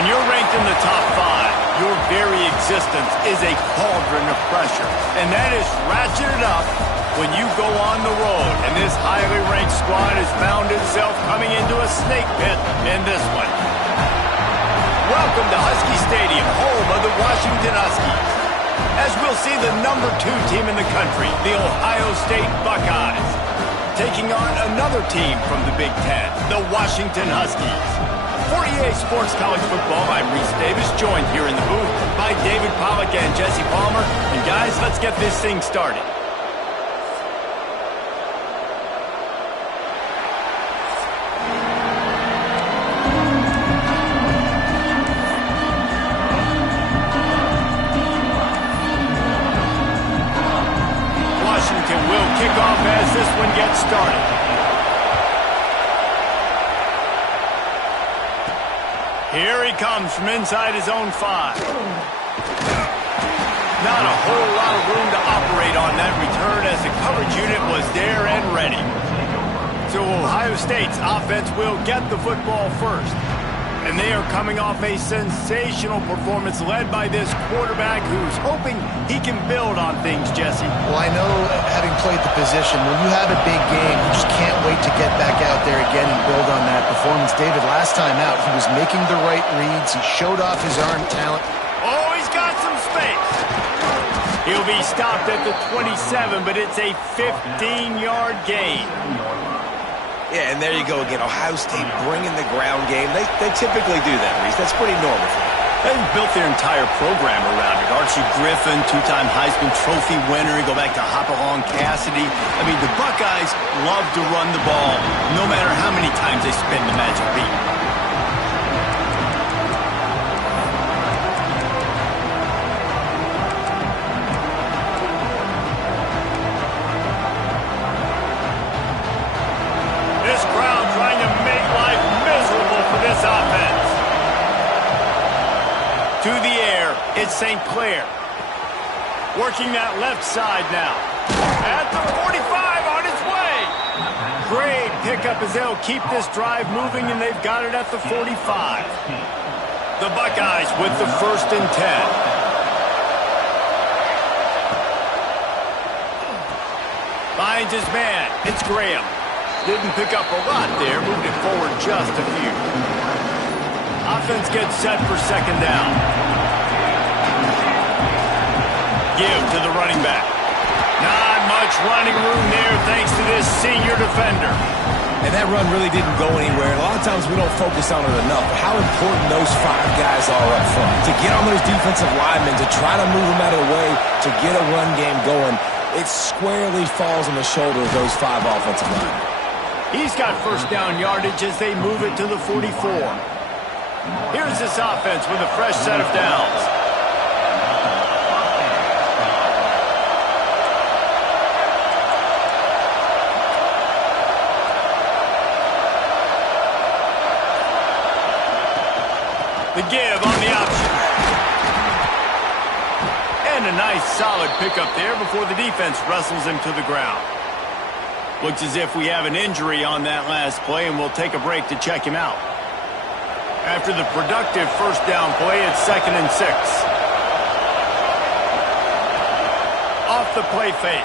When you're ranked in the top 5, your very existence is a cauldron of pressure. And that is ratcheted up when you go on the road. And this highly ranked squad has found itself coming into a snake pit in this one. Welcome to Husky Stadium, home of the Washington Huskies. As we'll see the number 2 team in the country, the Ohio State Buckeyes, taking on another team from the Big Ten, the Washington Huskies. For EA Sports College Football, I'm Reese Davis, joined here in the booth by David Pollack and Jesse Palmer. And guys, let's get this thing started. Washington will kick off as this one gets started. Here he comes from inside his own 5. Not a whole lot of room to operate on that return as the coverage unit was there and ready. So Ohio State's offense will get the football first. And they are coming off a sensational performance led by this quarterback who's hoping he can build on things, Jesse. Well, I know, having played the position, when you have a big game, you just can't wait to get back out there again and build on that performance. David, last time out, he was making the right reads. He showed off his arm talent. Oh, he's got some space. He'll be stopped at the 27, but it's a 15-yard gain. Yeah, and there you go again. Ohio State bringing the ground game. They typically do that, Reese. That's pretty normal for them. They've built their entire program around it. Archie Griffin, 2-time Heisman Trophy winner. You go back to Hopalong Cassidy. I mean, the Buckeyes love to run the ball, no matter how many times they spin the magic beat. To the air, it's St. Clair. Working that left side now. At the 45, on its way. Great pickup as they'll keep this drive moving, and they've got it at the 45. The Buckeyes with the 1st and 10. Finds his man. It's Graham. Didn't pick up a lot there. Moved it forward just a few. Offense gets set for 2nd down. Give to the running back. Not much running room there thanks to this senior defender. And that run really didn't go anywhere. A lot of times we don't focus on it enough. How important those 5 guys are up front. To get on those defensive linemen, to try to move them out of the way, to get a run game going, it squarely falls on the shoulder of those 5 offensive linemen. He's got 1st down yardage as they move it to the 44. Here's this offense with a fresh set of downs. The give on the option. And a nice solid pickup there before the defense wrestles him to the ground. Looks as if we have an injury on that last play, and we'll take a break to check him out. After the productive 1st down play, it's 2nd and 6. Off the play fake.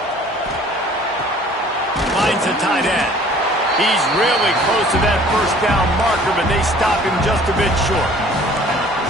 Finds a tight end. He's really close to that 1st down marker, but they stop him just a bit short.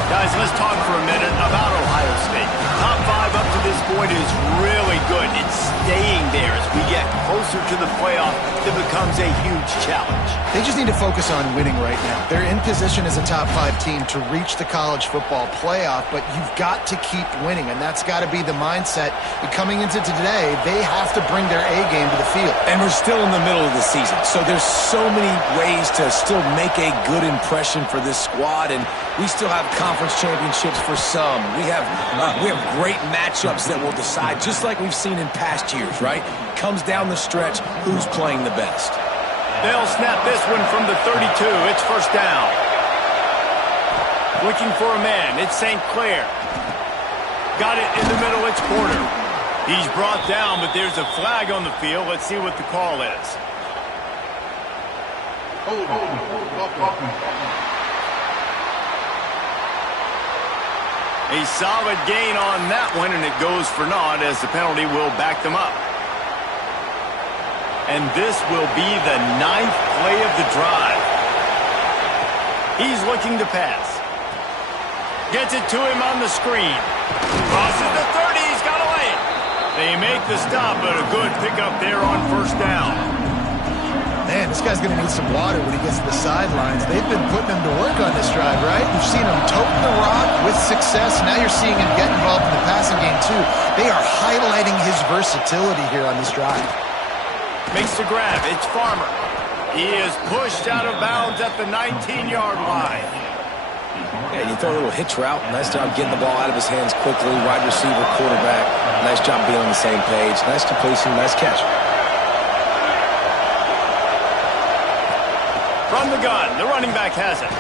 Guys, let's talk for a minute about Ohio State. Top 5 up to this point is really good. It's staying there as we get closer to the playoff. It becomes a huge challenge. They just need to focus on winning right now. They're in position as a top 5 team to reach the college football playoff, but you've got to keep winning, and that's got to be the mindset. And coming into today, they have to bring their A game to the field. And we're still in the middle of the season, so there's so many ways to still make a good impression for this squad, and we still have conference championships for some. We have great matchups that will decide, just like we've seen in past years, right? Comes down the stretch, who's playing the best. They'll snap this one from the 32. It's 1st down. Looking for a man. It's St. Clair. Got it in the middle. It's Porter. He's brought down, but there's a flag on the field. Let's see what the call is. A solid gain on that one, and it goes for naught as the penalty will back them up. And this will be the 9th play of the drive. He's looking to pass. Gets it to him on the screen. Crosses the 30. He's got to lay it. They make the stop, but a good pickup there on first down. Man, this guy's going to need some water when he gets to the sidelines. They've been putting him to work on this drive, right? You've seen him toting the rock with success. Now you're seeing him get involved in the passing game, too. They are highlighting his versatility here on this drive. Makes the grab. It's Farmer. He is pushed out of bounds at the 19-yard line. Yeah, you throw a little hitch route. Nice job getting the ball out of his hands quickly. Wide receiver, quarterback. Nice job being on the same page. Nice completion, nice catch. From the gun, the running back has it.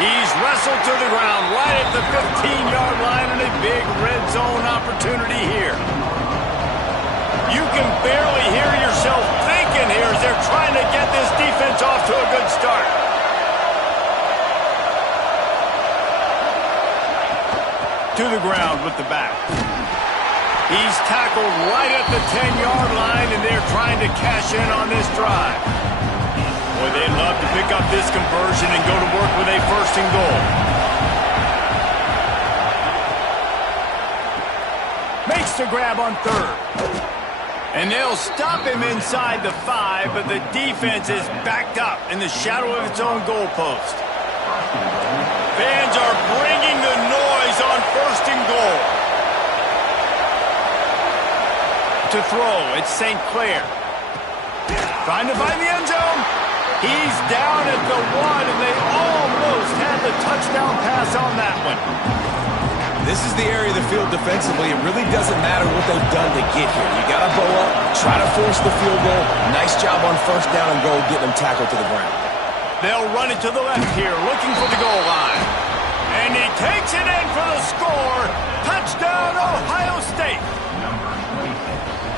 He's wrestled to the ground right at the 15-yard line, and a big red zone opportunity here. You can barely hear yourself thinking here as they're trying to get this defense off to a good start. To the ground with the back. He's tackled right at the 10-yard line, and they're trying to cash in on this drive. Boy, they'd love to pick up this conversion and go to work with a 1st and goal. Makes the grab on 3rd. And they'll stop him inside the 5, but the defense is backed up in the shadow of its own goalpost. Fans are bringing the noise on 1st and goal. To throw, it's St. Clair. Trying to find the end zone. He's down at the 1, and they almost had the touchdown pass on that one. This is the area of the field defensively. It really doesn't matter what they've done to get here. You got to bow up, try to force the field goal. Nice job on 1st down and goal, getting them tackled to the ground. They'll run it to the left here, looking for the goal line. And he takes it in for the score. Touchdown, Ohio State.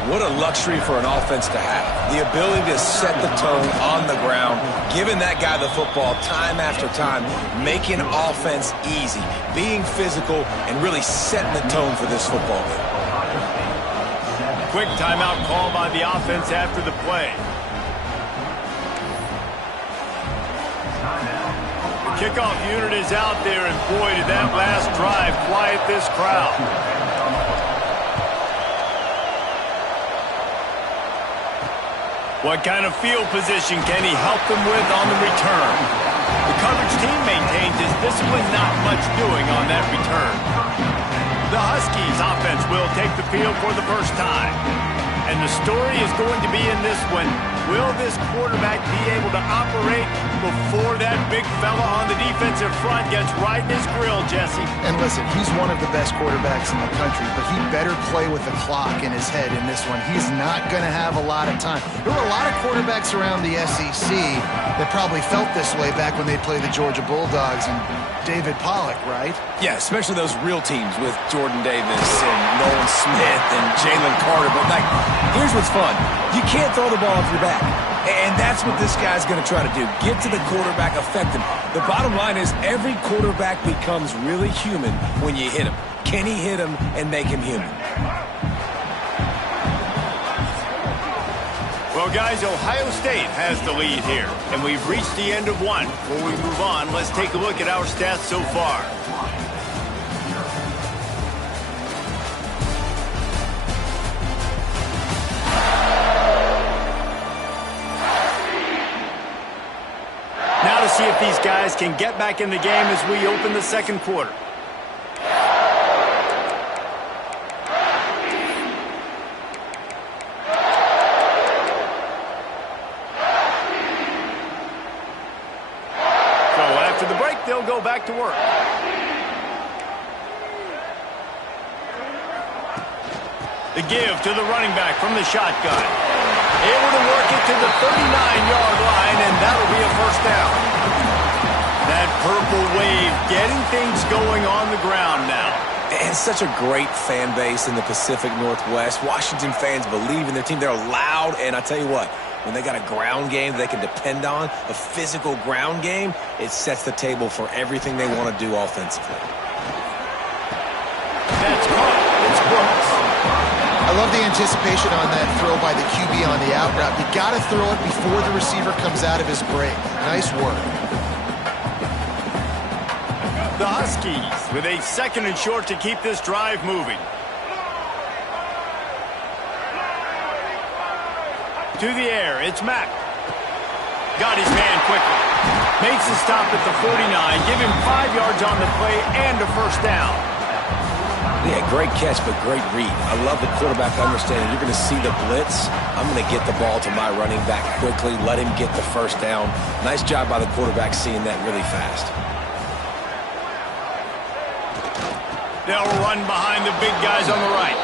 What a luxury for an offense to have. The ability to set the tone on the ground, giving that guy the football time after time, making offense easy, being physical, and really setting the tone for this football game. Quick timeout call by the offense after the play. The kickoff unit is out there, and boy, did that last drive quiet this crowd. What kind of field position can he help them with on the return? The coverage team maintains his discipline, not much doing on that return. The Huskies offense will take the field for the first time. And the story is going to be in this one. Will this quarterback be able to operate before that big fella on the defensive front gets right in his grill, Jesse? And listen, he's one of the best quarterbacks in the country, but he better play with the clock in his head in this one. He's not going to have a lot of time. There were a lot of quarterbacks around the SEC that probably felt this way back when they played the Georgia Bulldogs and David Pollock, right? Yeah, especially those real teams with Jordan Davis and Nolan Smith and Jalen Carter. But, like, here's what's fun. You can't throw the ball off your back. And that's what this guy's going to try to do. Get to the quarterback, affect him. The bottom line is every quarterback becomes really human when you hit him. Can he hit him and make him human? Well, guys, Ohio State has the lead here, and we've reached the end of one. Before we move on, let's take a look at our stats so far. Now to see if these guys can get back in the game as we open the second quarter. They'll go back to work. The give to the running back from the shotgun. Able to work it to the 39-yard line, and that'll be a first down. That purple wave getting things going on the ground now. And such a great fan base in the Pacific Northwest. Washington fans believe in their team. They're loud, and I tell you what, when they got a ground game they can depend on, a physical ground game, it sets the table for everything they want to do offensively. that's caught. It's Brooks. I love the anticipation on that throw by the QB on the out route. You got to throw it before the receiver comes out of his break. Nice work. The Huskies with a 2nd and short to keep this drive moving. To the air, it's Mack. Got his man quickly. Makes the stop at the 49. Give him 5 yards on the play and a first down. Yeah, great catch, but great read. I love the quarterback understanding. You're going to see the blitz. I'm going to get the ball to my running back quickly, let him get the first down. Nice job by the quarterback seeing that really fast. They'll run behind the big guys on the right.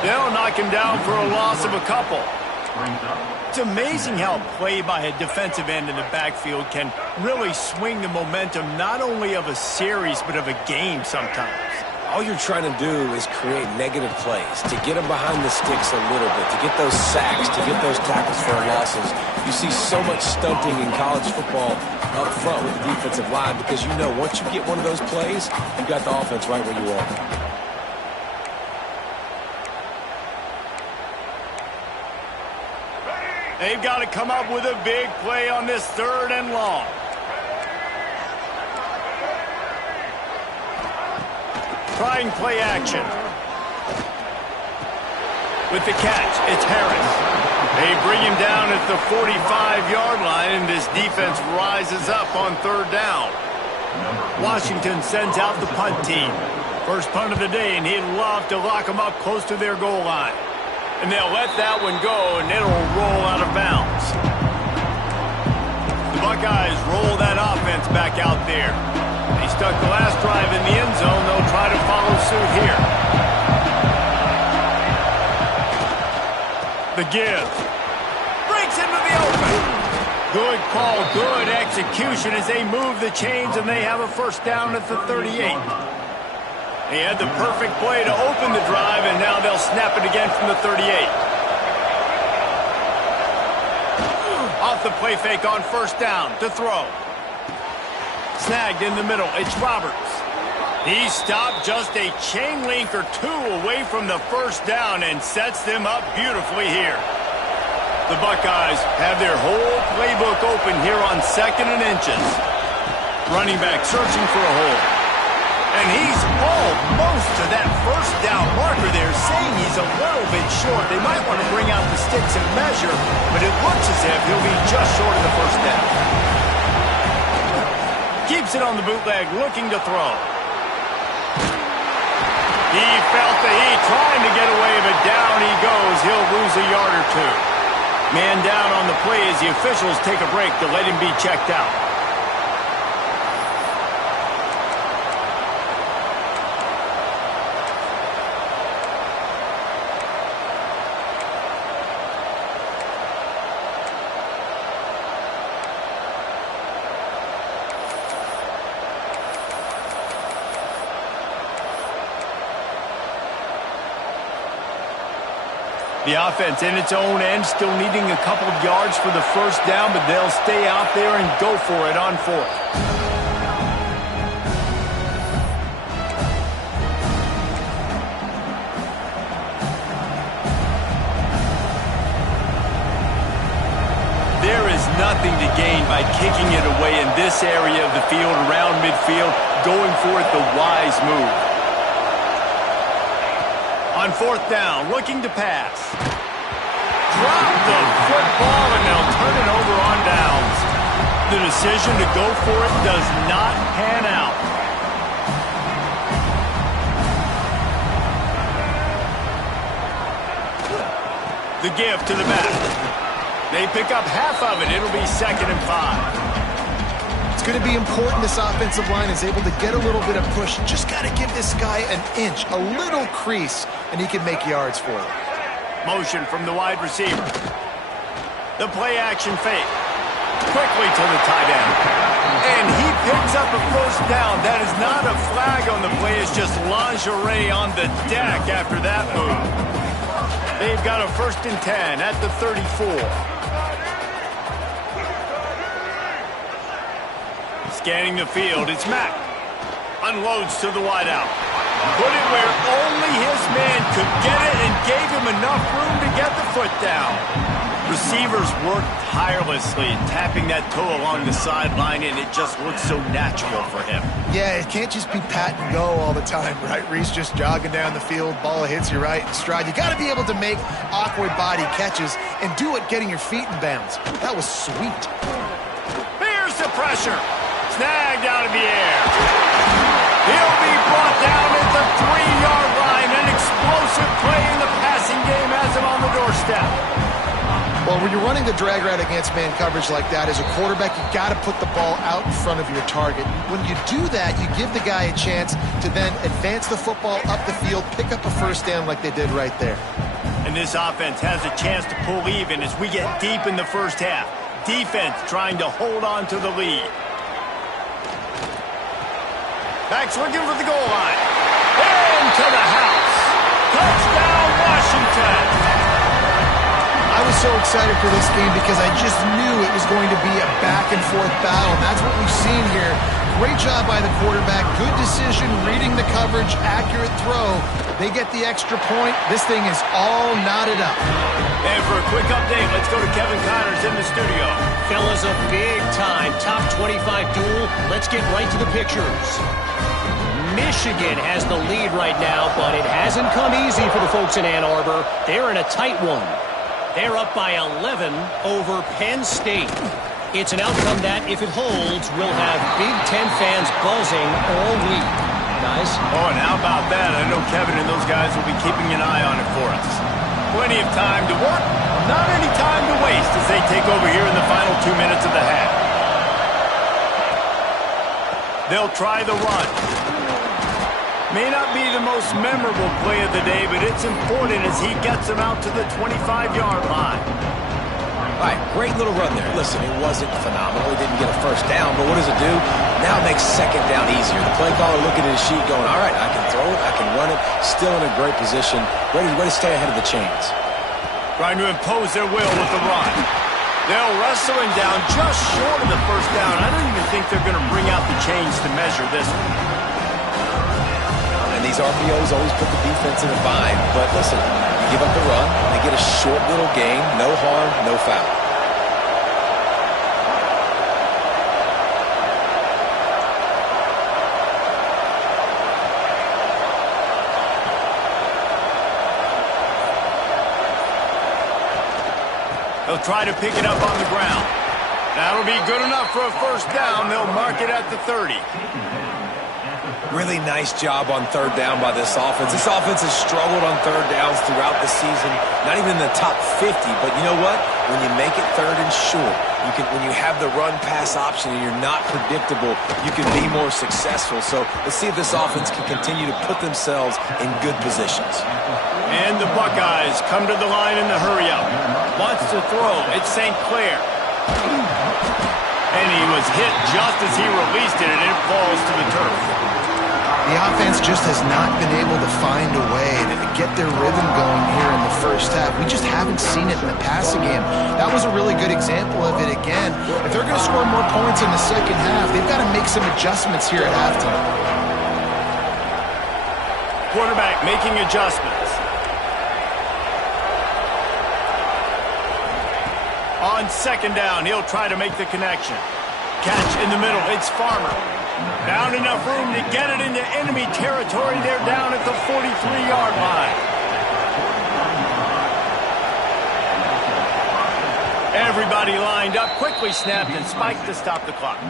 They'll knock him down for a loss of a couple. It's amazing how play by a defensive end in the backfield can really swing the momentum not only of a series but of a game sometimes. All you're trying to do is create negative plays, to get them behind the sticks a little bit, to get those sacks, to get those tackles for losses. You see so much stunting in college football up front with the defensive line because you know once you get one of those plays, you got the offense right where you want. They've got to come up with a big play on this 3rd and long. Trying play action. With the catch, it's Harris. They bring him down at the 45-yard line, and this defense rises up on 3rd down. Washington sends out the punt team. First punt of the day, and he'd love to lock them up close to their goal line. And they'll let that one go, and it'll roll out of bounds. The Buckeyes roll that offense back out there. They stuck the last drive in the end zone. They'll try to follow suit here. The give. Breaks into the open. Good call, good execution as they move the chains, and they have a first down at the 38. They had the perfect play to open the drive, and now they'll snap it again from the 38. Off the play fake on first down to throw. Snagged in the middle. It's Roberts. He stopped just a chain link or two away from the first down and sets them up beautifully here. The Buckeyes have their whole playbook open here on 2nd and inches. Running back searching for a hole. And he's almost to that first down marker there, saying he's a little bit short. They might want to bring out the sticks and measure, but it looks as if he'll be just short of the first down. Keeps it on the bootleg, looking to throw. He felt the heat, trying to get away, but down he goes. He'll lose a yard or two. Man down on the play as the officials take a break to let him be checked out. The offense in its own end, still needing a couple of yards for the first down, but they'll stay out there and go for it on 4th. There is nothing to gain by kicking it away in this area of the field, around midfield, going for it the wise move. On 4th down, looking to pass. Drop the football, and they'll turn it over on downs. The decision to go for it does not pan out. The give to the back. They pick up half of it. It'll be 2nd and 5. It's going to be important this offensive line is able to get a little bit of push. Just got to give this guy an inch, a little crease, and he can make yards for it. Motion from the wide receiver. The play action fake. Quickly to the tight end. And he picks up a first down. That is not a flag on the play. It's just lingerie on the deck after that move. They've got a 1st and 10 at the 34. Scanning the field, it's Mack. unloads to the wideout. Put it where only his man could get it and gave him enough room to get the foot down. Receivers worked tirelessly, tapping that toe along the sideline, and it just looked so natural for him. Yeah, it can't just be pat and go all the time, right? Reese just jogging down the field, ball hits you right in stride. You got to be able to make awkward body catches and do it getting your feet in bounds. That was sweet. Here's the pressure. Snagged out of the air. He'll be brought down at the 3-yard line. An explosive play in the passing game has him on the doorstep. Well, when you're running the drag route against man coverage like that, as a quarterback, you got to put the ball out in front of your target. When you do that, you give the guy a chance to then advance the football up the field, pick up a first down like they did right there. And this offense has a chance to pull even as we get deep in the first half. Defense trying to hold on to the lead. Backs looking for the goal line. Into the house. Touchdown, Washington. I was so excited for this game because I just knew it was going to be a back-and-forth battle, and that's what we've seen here. Great job by the quarterback, good decision, reading the coverage, accurate throw. They get the extra point. This thing is all knotted up. And for a quick update, let's go to Kevin Connors in the studio. Fellas, a big-time top 25 duel. Let's get right to the pictures. Michigan has the lead right now, but it hasn't come easy for the folks in Ann Arbor. They're in a tight one. They're up by 11 over Penn State. It's an outcome that, if it holds, will have Big Ten fans buzzing all week. Guys? Oh, and how about that? I know Kevin and those guys will be keeping an eye on it for us. Plenty of time to work, not any time to waste as they take over here in the final 2 minutes of the half. They'll try the run. May not be the most memorable play of the day, but it's important as he gets him out to the 25-yard line. All right, great little run there. Listen, it wasn't phenomenal. He didn't get a first down, but what does it do? Now it makes second down easier. The play caller looking at his sheet going, all right, I can throw it, I can run it, still in a great position, ready to stay ahead of the chains. Trying to impose their will with the run. They'll wrestle him down just short of the first down. I don't even think they're going to bring out the chains to measure this one. These RPOs always put the defense in a bind, but listen, you give up the run, they get a short little gain, no harm, no foul. They'll try to pick it up on the ground. That'll be good enough for a first down. They'll mark it at the 30. Really nice job on third down by this offense. This offense has struggled on third downs throughout the season. Not even in the top 50, but you know what? When you make it third and short, when you have the run-pass option and you're not predictable, you can be more successful. So let's see if this offense can continue to put themselves in good positions. And the Buckeyes come to the line in the hurry-up. Wants to throw. It's St. Clair. And he was hit just as he released it, and it falls to the turf. The offense just has not been able to find a way to get their rhythm going here in the first half. We just haven't seen it in the passing game. That was a really good example of it again. If they're going to score more points in the second half, they've got to make some adjustments here at halftime. Quarterback making adjustments. On second down, he'll try to make the connection. Catch in the middle, it's Farmer. Found enough room to get it into enemy territory. They're down at the 43-yard line. Everybody lined up, quickly snapped and spiked to stop the clock.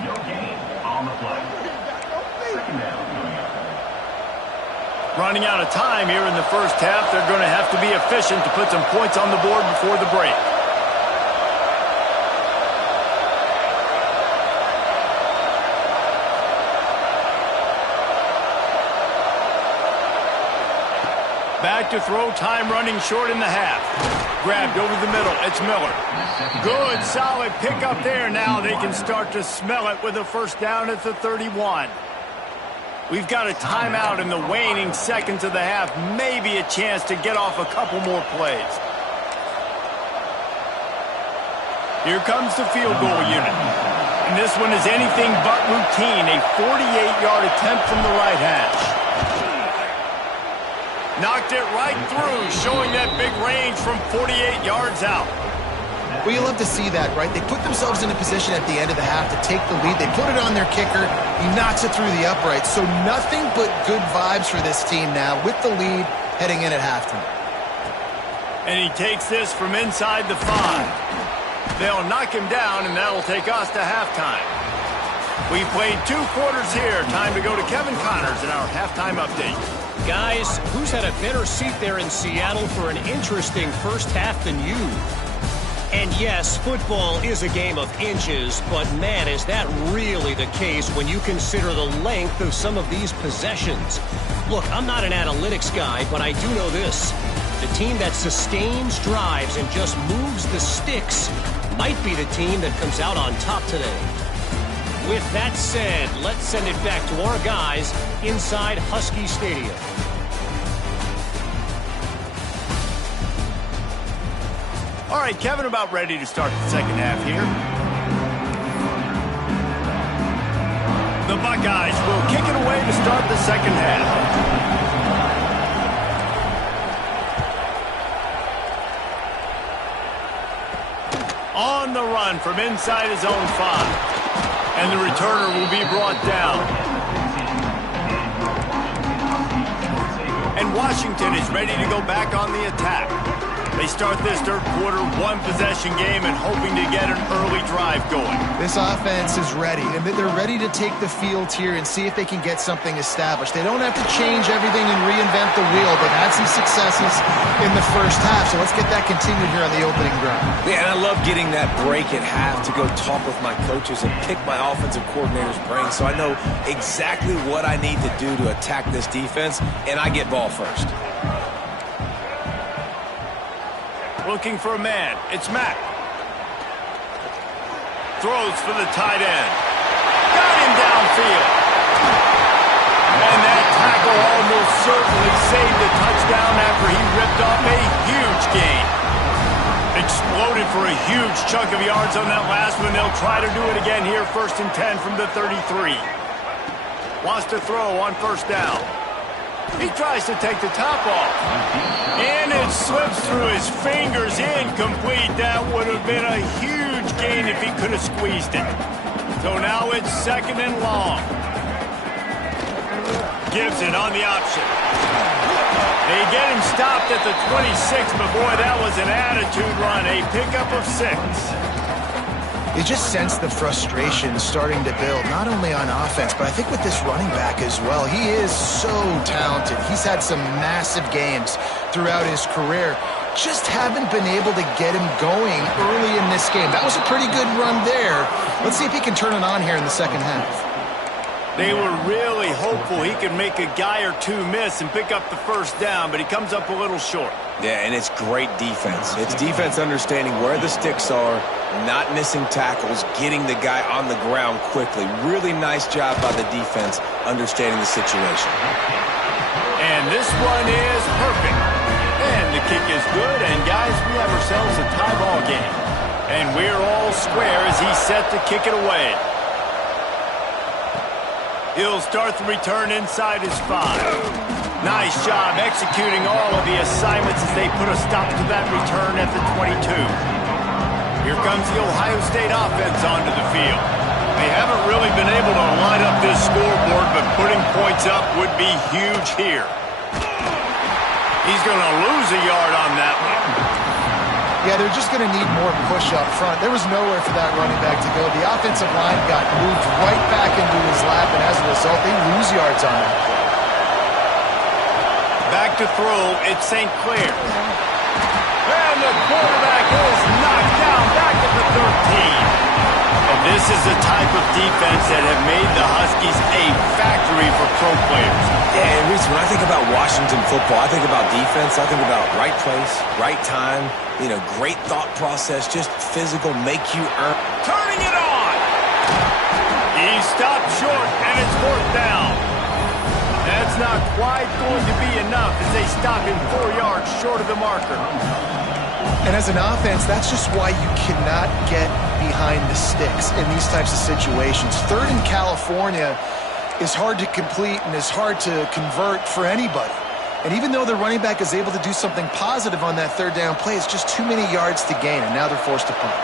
Running out of time here in the first half. They're going to have to be efficient to put some points on the board before the break. Back to throw, time running short in the half. Grabbed over the middle, it's Miller. Good, solid pickup there. Now they can start to smell it with a first down at the 31. We've got a timeout in the waning seconds of the half. Maybe a chance to get off a couple more plays. Here comes the field goal unit. And this one is anything but routine. A 48-yard attempt from the right hash. Knocked it right through, showing that big range from 48 yards out. Well, you love to see that, right? They put themselves in a position at the end of the half to take the lead. They put it on their kicker. He knocks it through the uprights. So nothing but good vibes for this team now with the lead heading in at halftime. And he takes this from inside the 5. They'll knock him down, and that'll take us to halftime. We played 2 quarters here. Time to go to Kevin Connors in our halftime update. Guys, who's had a better seat there in Seattle for an interesting first half than you? And yes, football is a game of inches, but man, is that really the case when you consider the length of some of these possessions. Look, I'm not an analytics guy, but I do know this. The team that sustains drives and just moves the sticks might be the team that comes out on top today. With that said, let's send it back to our guys inside Husky Stadium. All right, Kevin, about ready to start the second half here. The Buckeyes will kick it away to start the second half. On the run from inside his own 5. And the returner will be brought down. And Washington is ready to go back on the attack. They start this third quarter one-possession game and hoping to get an early drive going. This offense is ready, and they're ready to take the field here and see if they can get something established. They don't have to change everything and reinvent the wheel. They've had some successes in the first half, so let's get that continued here on the opening drive. Yeah, and I love getting that break at half to go talk with my coaches and pick my offensive coordinator's brain so I know exactly what I need to do to attack this defense, and I get ball first. Looking for a man. It's Mack. Throws for the tight end. Got him downfield. And that tackle almost certainly saved the touchdown after he ripped off a huge gain. Exploded for a huge chunk of yards on that last one. They'll try to do it again here, 1st and 10 from the 33. Wants to throw on first down. He tries to take the top off. And it slips through his fingers, incomplete. That would have been a huge gain if he could have squeezed it. So now it's 2nd and long. Gibson on the option. They get him stopped at the 26, but boy, that was an attitude run. A pickup of 6. You just sense the frustration starting to build, not only on offense, but I think with this running back as well. He is so talented. He's had some massive games throughout his career. Just haven't been able to get him going early in this game. That was a pretty good run there. Let's see if he can turn it on here in the second half. They were really hopeful he could make a guy or two miss and pick up the first down, but he comes up a little short. Yeah, and it's great defense. It's defense understanding where the sticks are, not missing tackles, getting the guy on the ground quickly. Really nice job by the defense understanding the situation. And this one is perfect. And the kick is good, and guys, we have ourselves a tie ball game. And we're all square as he's set to kick it away. He'll start the return inside his 5. Nice job executing all of the assignments as they put a stop to that return at the 22. Here comes the Ohio State offense onto the field. They haven't really been able to line up this scoreboard, but putting points up would be huge here. He's going to lose a yard on that one. Yeah, they're just going to need more push up front. There was nowhere for that running back to go. The offensive line got moved right back into his lap, and as a result, they lose yards on that. Back to throw, it's St. Clair. And the quarterback is knocked down back at the 13. And this is the type of defense that have made the Huskies a factory for pro players. Yeah, and Reese, when I think about Washington football, I think about defense, I think about right place, right time, great thought process, just physical, make you earn. Turning it on! He stopped short, and it's 4th down. That's not quite going to be enough as they stop him 4 yards short of the marker. And as an offense, that's just why you cannot get behind the sticks in these types of situations. Third in California is hard to complete and is hard to convert for anybody. And even though the running back is able to do something positive on that third down play, it's just too many yards to gain, and now they're forced to punt.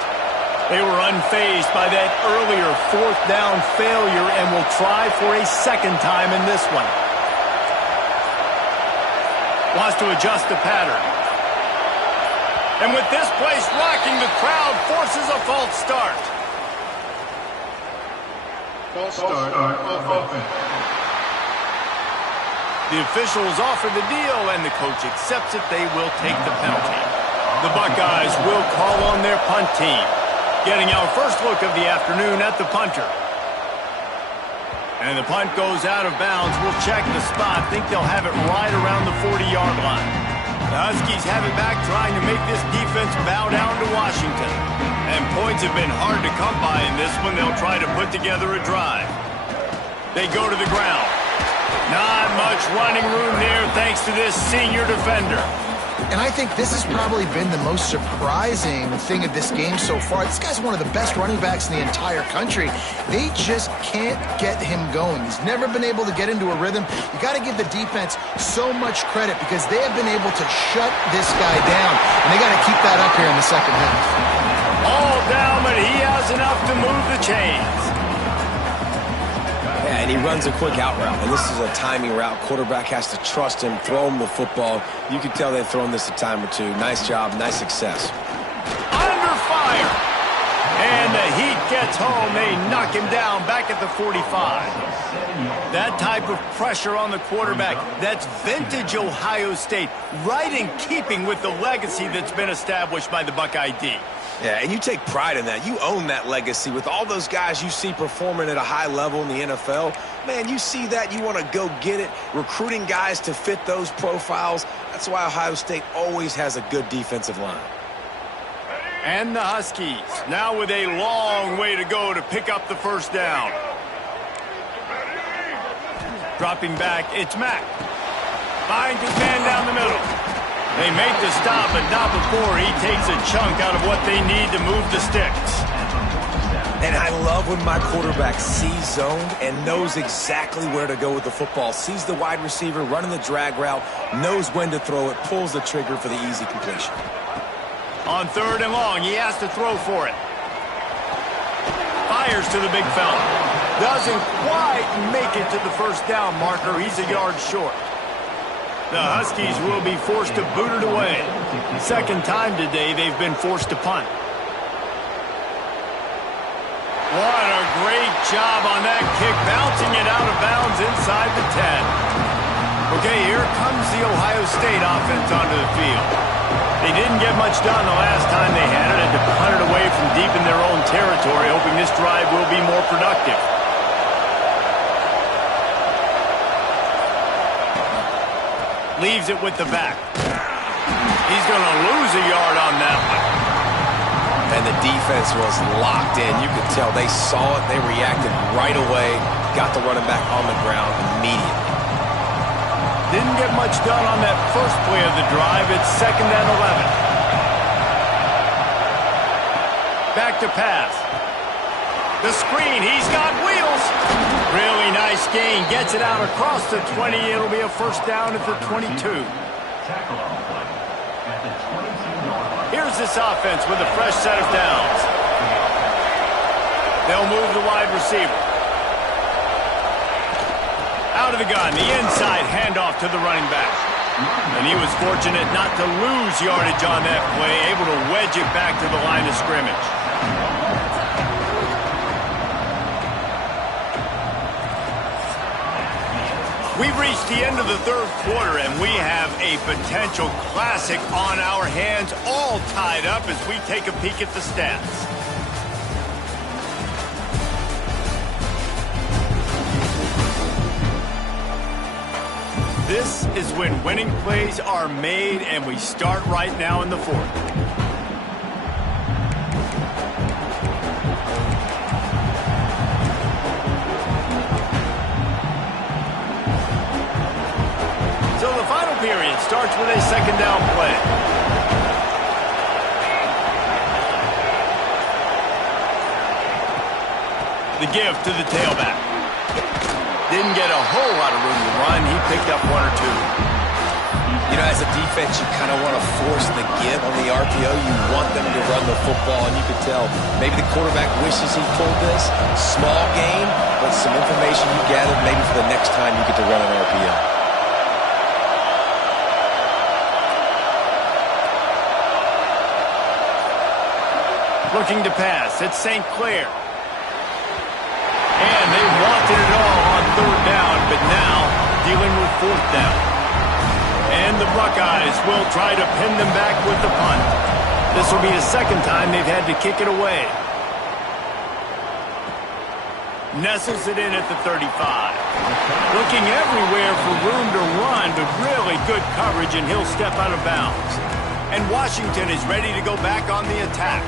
They were unfazed by that earlier fourth down failure and will try for a second time in this one. Wants to adjust the pattern. And with this place rocking, the crowd forces a false start. False start on offense. The officials offer the deal, and the coach accepts it. They will take the penalty. The Buckeyes will call on their punt team. Getting our first look of the afternoon at the punter. And the punt goes out of bounds. We'll check the spot. Think they'll have it right around the 40-yard line. The Huskies have it back, trying to make this defense bow down to Washington. And points have been hard to come by in this one. They'll try to put together a drive. They go to the ground. Not much running room there thanks to this senior defender. And I think this has probably been the most surprising thing of this game so far. This guy's one of the best running backs in the entire country. They just can't get him going. He's never been able to get into a rhythm. You got to give the defense so much credit because they have been able to shut this guy down. And they got to keep that up here in the second half. All down, but he has enough to move the chains. Yeah, and he runs a quick out route, and this is a timing route. Quarterback has to trust him, throw him the football. You can tell they've thrown this a time or two. Nice job, nice success. Under fire. And the heat gets home. They knock him down back at the 45. That type of pressure on the quarterback, that's vintage Ohio State, right in keeping with the legacy that's been established by the Buckeye D. Yeah, and you take pride in that. You own that legacy with all those guys you see performing at a high level in the NFL. Man, you see that, you want to go get it. Recruiting guys to fit those profiles. That's why Ohio State always has a good defensive line. And the Huskies, now with a long way to go to pick up the first down. Dropping back, it's Mack. Finds his man down the middle. They make the stop, but not before he takes a chunk out of what they need to move the sticks. And I love when my quarterback sees zone and knows exactly where to go with the football. Sees the wide receiver running the drag route, knows when to throw it, pulls the trigger for the easy completion. On third and long, he has to throw for it. Fires to the big fella. Doesn't quite make it to the first down marker. He's a yard short. The Huskies will be forced to boot it away. Second time today they've been forced to punt. What a great job on that kick, bouncing it out of bounds inside the 10. Okay, here comes the Ohio State offense onto the field. They didn't get much done the last time they had it, and to punt it away from deep in their own territory, hoping this drive will be more productive. Leaves it with the back. He's going to lose a yard on that one. And the defense was locked in. You could tell they saw it. They reacted right away. Got the running back on the ground immediately. Didn't get much done on that first play of the drive. It's 2nd and 11. Back to pass. The screen. He's got wheels. Really nice gain. Gets it out across the 20. It'll be a first down at the 22. Here's this offense with a fresh set of downs. They'll move the wide receiver. Out of the gun, the inside handoff to the running back. And he was fortunate not to lose yardage on that play, able to wedge it back to the line of scrimmage. We've reached the end of the third quarter, and we have a potential classic on our hands, all tied up as we take a peek at the stats. This is when winning plays are made, and we start right now in the fourth. So the final period starts with a second down play. The give to the tailback. Didn't get a whole lot of room to run. He picked up one or two. You know, as a defense, you kind of want to force the give on the RPO. You want them to run the football, and you can tell maybe the quarterback wishes he pulled this. Small gain, but some information you gathered maybe for the next time you get to run an RPO. Looking to pass. It's St. Clair. And they wanted it all on third down, but now dealing with fourth down. And the Buckeyes will try to pin them back with the punt. This will be the second time they've had to kick it away. Nestles it in at the 35. Looking everywhere for room to run, but really good coverage, and he'll step out of bounds. And Washington is ready to go back on the attack.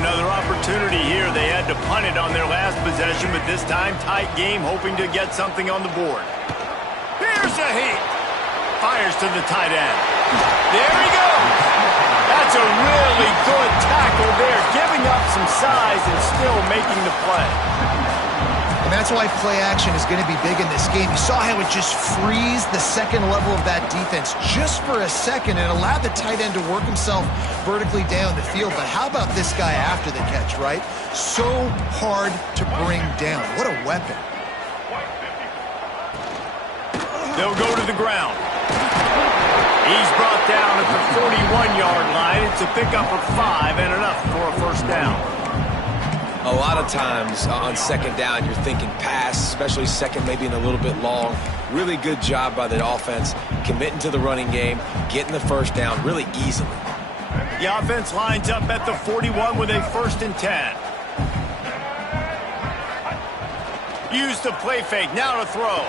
Another opportunity here. They had to punt it on their last possession, but this time tight game, hoping to get something on the board. Here's a heat. Fires to the tight end. There he goes. That's a really good tackle there, giving up some size and still making the play. And that's why play action is going to be big in this game. You saw how it just frees the second level of that defense just for a second and allowed the tight end to work himself vertically down the field. But how about this guy after the catch, right? So hard to bring down. What a weapon. They'll go to the ground. He's brought down at the 41-yard line. It's a pickup of 5 and enough for a first down. A lot of times on second down, you're thinking pass, especially second maybe in a little bit long. Really good job by the offense, committing to the running game, getting the first down really easily. The offense lines up at the 41 with a 1st and 10. Use the play fake, now to throw.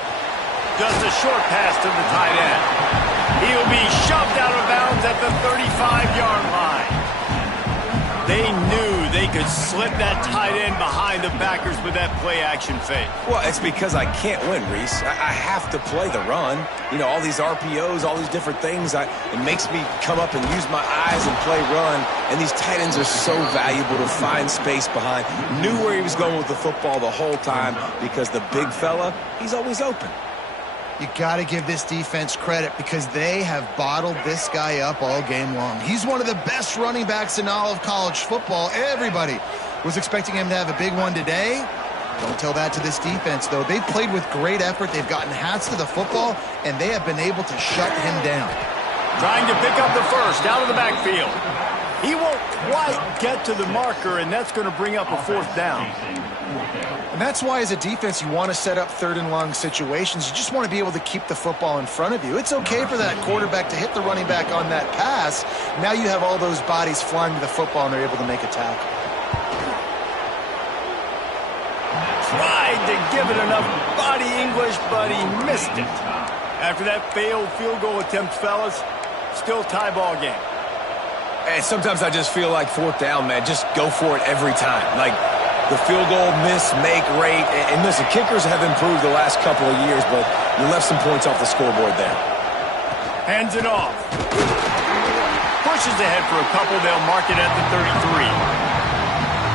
Just a short pass to the tight end. He'll be shoved out of bounds at the 35-yard line. They knew they could slip that tight end behind the backers with that play-action fake. Well, it's because I can't win, Reese. I have to play the run. You know, all these RPOs, all these different things. It makes me come up and use my eyes and play run. And these tight ends are so valuable to find space behind. Knew where he was going with the football the whole time because the big fella, he's always open. You got to give this defense credit because they have bottled this guy up all game long. He's one of the best running backs in all of college football. Everybody was expecting him to have a big one today. Don't tell that to this defense, though. They've played with great effort. They've gotten hats to the football, and they have been able to shut him down. Trying to pick up the first out of the backfield. He won't quite get to the marker, and that's going to bring up a 4th down. And that's why, as a defense, you want to set up 3rd and long situations. You just want to be able to keep the football in front of you. It's okay for that quarterback to hit the running back on that pass. Now you have all those bodies flying to the football, and they're able to make a tackle. Tried to give it enough body English, but he missed it. After that failed field goal attempt, fellas, still tie ball game. And sometimes I just feel like 4th down, man. Just go for it every time. Like, the field goal miss, make rate. And listen, kickers have improved the last couple of years, but you left some points off the scoreboard there. Hands it off. Pushes ahead for a couple. They'll mark it at the 33.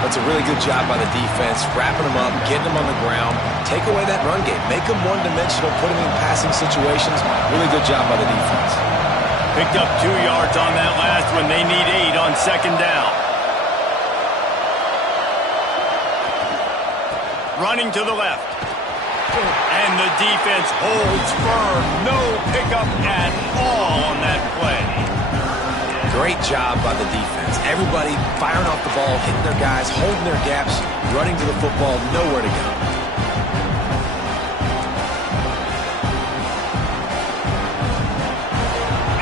That's a really good job by the defense, wrapping them up, getting them on the ground. Take away that run game. Make them one-dimensional, put them in passing situations. Really good job by the defense. Picked up 2 yards on that last one. They need 8 on second down. Running to the left. And the defense holds firm. No pickup at all on that play. Great job by the defense. Everybody firing off the ball, hitting their guys, holding their gaps, running to the football, nowhere to go.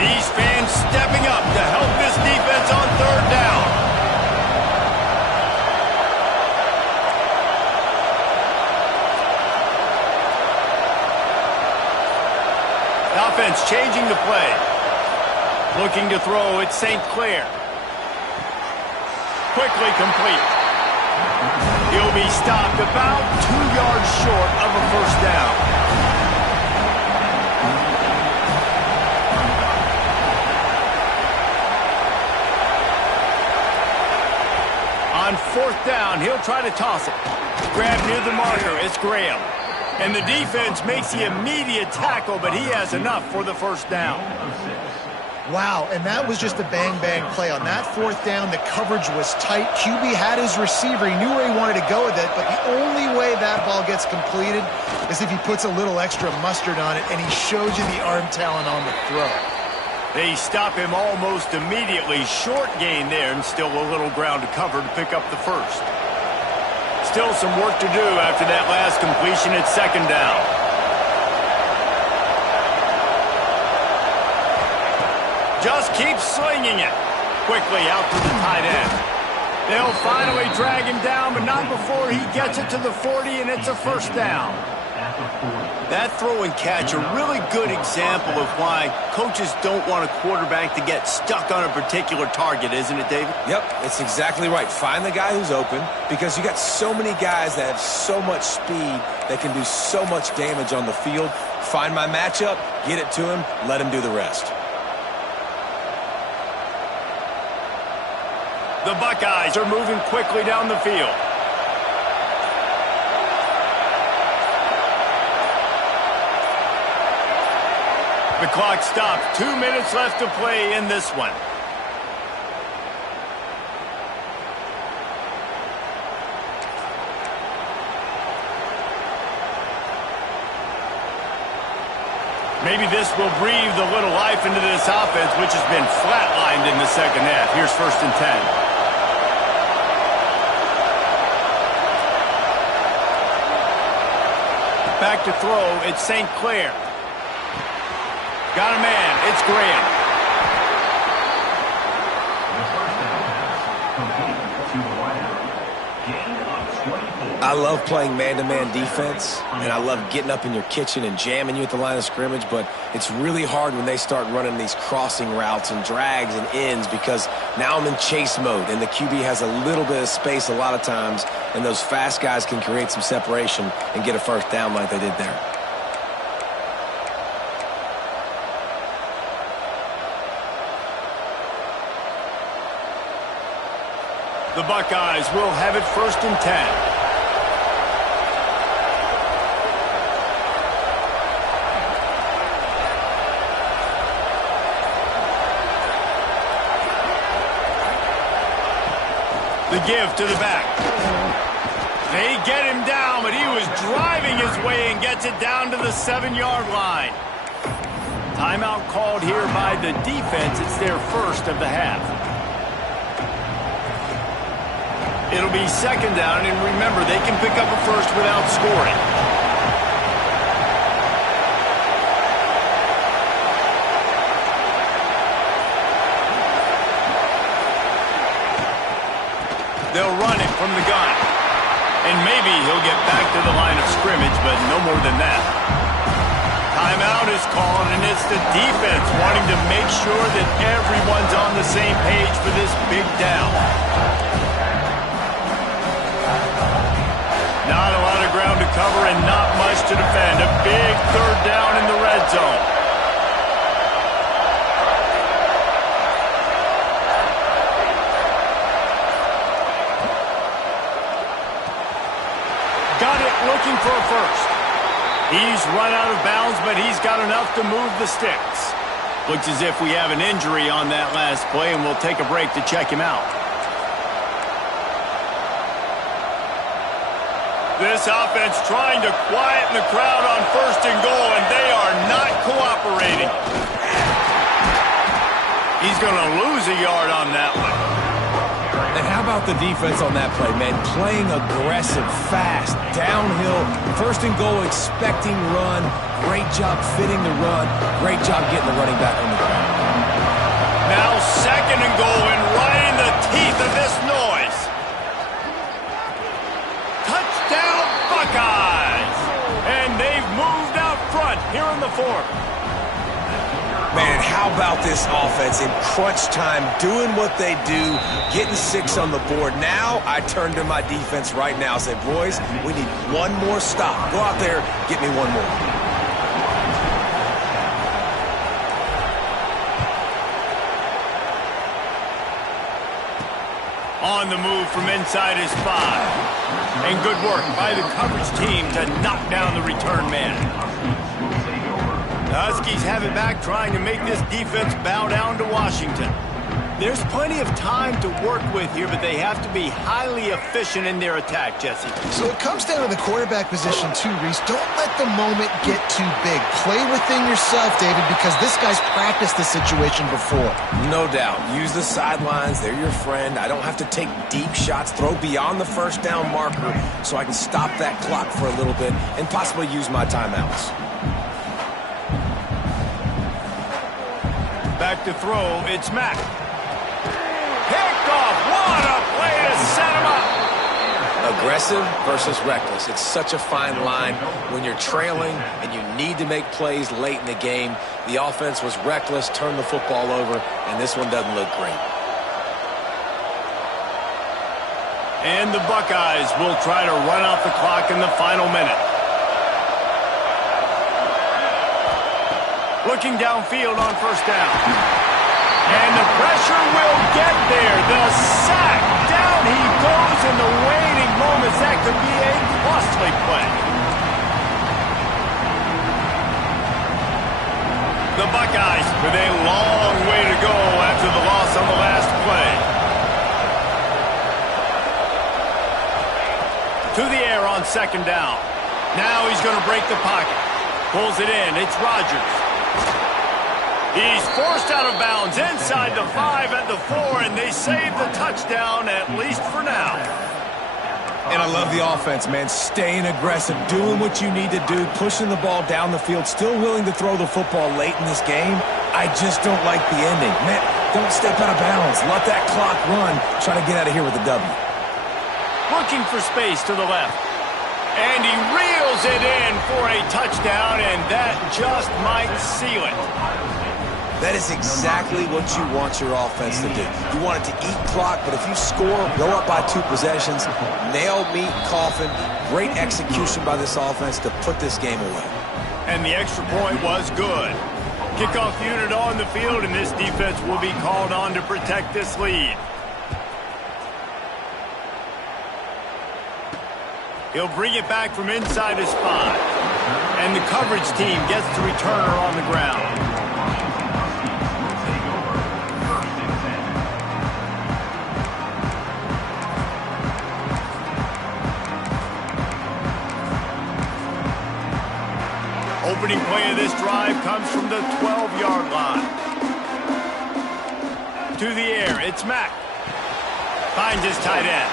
These fans stepping up to help this defense on 3rd down. Offense changing the play. Looking to throw, it's St. Clair. Quickly complete. He'll be stopped about 2 yards short of a first down. On 4th down, he'll try to toss it. grab near the marker. It's Graham. And the defense makes the immediate tackle, but he has enough for the first down. Wow, and that was just a bang-bang play. On that fourth down, the coverage was tight. QB had his receiver. He knew where he wanted to go with it, but the only way that ball gets completed is if he puts a little extra mustard on it, and he shows you the arm talent on the throw. They stop him almost immediately. Short gain there, and still a little ground to cover to pick up the first. Still some work to do after that last completion at second down. Just keep slinging it. Quickly out to the tight end. They'll finally drag him down, but not before he gets it to the 40, and it's a first down. That throw and catch, a really good example of why coaches don't want a quarterback to get stuck on a particular target, isn't it, David? Yep, it's exactly right. Find the guy who's open, because you got so many guys that have so much speed that can do so much damage on the field. Find my matchup, get it to him, let him do the rest. The Buckeyes are moving quickly down the field. The clock stops. 2 minutes left to play in this one. Maybe this will breathe a little life into this offense, which has been flatlined in the second half. Here's 1st and 10. Back to throw. It's St. Clair. Got a man. It's Graham. I love playing man-to-man defense, and I love getting up in your kitchen and jamming you at the line of scrimmage, but it's really hard when they start running these crossing routes and drags and ends, because now I'm in chase mode, and the QB has a little bit of space a lot of times, and those fast guys can create some separation and get a first down like they did there. The Buckeyes will have it 1st and 10. The give to the back. They get him down, but he was driving his way and gets it down to the 7-yard line. Timeout called here by the defense. It's their first of the half. It'll be 2nd down, and remember, they can pick up a first without scoring. They'll run it from the gun. And maybe he'll get back to the line of scrimmage, but no more than that. Timeout is called, and it's the defense wanting to make sure that everyone's on the same page for this big down. Not a lot of ground to cover and not much to defend. A big 3rd down in the red zone. Got it, looking for a first. He's run out of bounds, but he's got enough to move the sticks. Looks as if we have an injury on that last play, and we'll take a break to check him out. This offense trying to quieten the crowd on 1st and goal, and they are not cooperating. He's going to lose a yard on that one. And how about the defense on that play, man? Playing aggressive, fast, downhill, 1st and goal, expecting run. Great job fitting the run. Great job getting the running back on the ground. Now 2nd and goal, and right in the teeth of this noise. Touchdown, Buckeyes! And they've moved out front here in the 4th. Man, how about this offense in crunch time, doing what they do, getting 6 on the board. Now I turn to my defense right now and say, boys, we need one more stop. Go out there, get me one more. On the move from inside his 5. And good work by the coverage team to knock down the return man. The Huskies have it back, trying to make this defense bow down to Washington. There's plenty of time to work with here, but they have to be highly efficient in their attack, Jesse. So it comes down to the quarterback position too, Reese. Don't let the moment get too big. Play within yourself, David, because this guy's practiced the situation before. No doubt. Use the sidelines. They're your friend. I don't have to take deep shots, throw beyond the first down marker so I can stop that clock for a little bit and possibly use my timeouts. Back to throw, it's Mack. Picked off, what a play to set him up. Aggressive versus reckless. It's such a fine line when you're trailing and you need to make plays late in the game. The offense was reckless, turned the football over, and this one doesn't look great. And the Buckeyes will try to run out the clock in the final minute. Looking downfield on first down. And the pressure will get there. The sack. Down he goes in the waning moments. That could be a costly play. The Buckeyes with a long way to go after the loss on the last play. To the air on second down. Now he's going to break the pocket. Pulls it in. It's Rodgers. He's forced out of bounds inside the 5 at the 4, and they save the touchdown, at least for now. And I love the offense, man. Staying aggressive, doing what you need to do, pushing the ball down the field, still willing to throw the football late in this game. I just don't like the ending. Man, don't step out of bounds. Let that clock run. Try to get out of here with a W. Looking for space to the left. And he reels it in for a touchdown, and that just might seal it. That is exactly what you want your offense to do. You want it to eat clock, but if you score, go up by 2 possessions, nail, meet, coffin, great execution by this offense to put this game away. And the extra point was good. Kickoff unit on the field, and this defense will be called on to protect this lead. He'll bring it back from inside his 5. And the coverage team gets the returner on the ground. Opening play of this drive comes from the 12-yard line. To the air, it's Mack. Finds his tight end.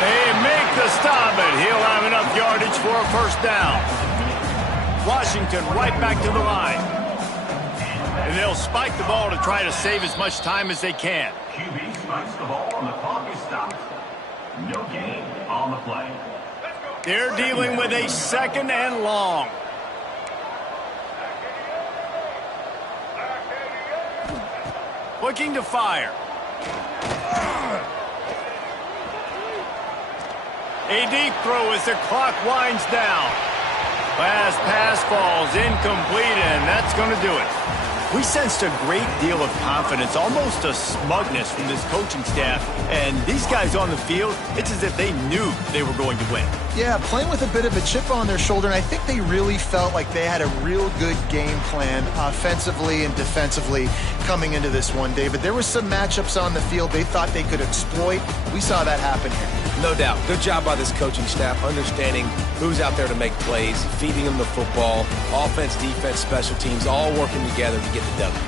They make the stop, and he'll have enough yardage for a first down. Washington right back to the line. And they'll spike the ball to try to save as much time as they can. QB spikes the ball, and the clock is stopped. No gain on the play. They're dealing with a 2nd and long. Looking to fire. A deep throw as the clock winds down. Last pass falls incomplete, and that's going to do it. We sensed a great deal of confidence, almost a smugness from this coaching staff. And these guys on the field, it's as if they knew they were going to win. Yeah, playing with a bit of a chip on their shoulder, and I think they really felt like they had a real good game plan offensively and defensively coming into this one, David. There were some matchups on the field they thought they could exploit. We saw that happen here. No doubt. Good job by this coaching staff, understanding who's out there to make plays, feeding them the football, offense, defense, special teams, all working together to get the W.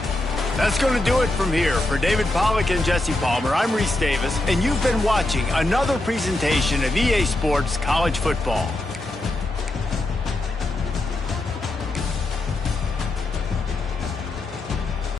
That's going to do it from here. For David Pollack and Jesse Palmer, I'm Reese Davis, and you've been watching another presentation of EA Sports College Football.